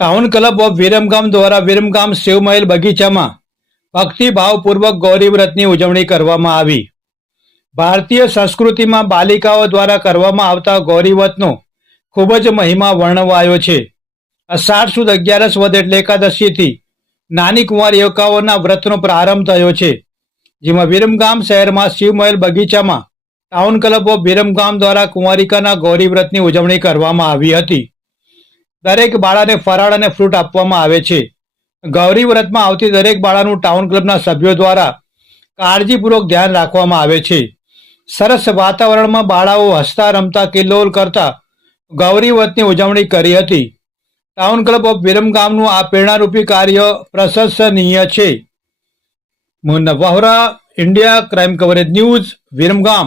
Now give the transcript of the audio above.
Town club of Viramgam દ્વારા વિરમગામ શિવમહેલ બગીચામાં ભક્તિભાવપૂર્વક ગૌરી વ્રતની ઉજવણી કરવામાં આવી. ભારતીય સંસ્કૃતિમાં બાલિકાઓ દ્વારા કરવામાં આવતા ગૌરી વ્રતનો ખૂબ જ મહિમા વર્ણવાયો છે. અષાઢ સુદ 11 વદ એટલે એકાદશીથી નાની કુંવારિકાઓના વ્રતનો પ્રારંભ થયો છે, જેમાં વિરમગામ શહેરમાં શિવમહેલ બગીચામાં ટાઉન ક્લબ ઓફ વિરમગામ દ્વારા કુંવારિકાના ગૌરી વ્રતની ઉજવણી કરવામાં આવી હતી. દરેક બાળાને ફરાળ અને ફ્રૂટ આપવામાં આવે છે. ગૌરી વ્રતમાં આવતી દરેક બાળાનું ટાઉન ક્લબના સભ્યો દ્વારા કાળજીપૂર્વક ધ્યાન રાખવામાં આવે છે. સરસ વાતાવરણમાં બાળાઓ હસતા રમતા કિલ્લોલ કરતા ગૌરી વ્રતની ઉજવણી કરી હતી. ટાઉન ક્લબ ઓફ વિરમગામનું આ પ્રેરણારૂપી કાર્ય પ્રશંસનીય છે. Munna Bohra, India crime coverage news, Viramgam.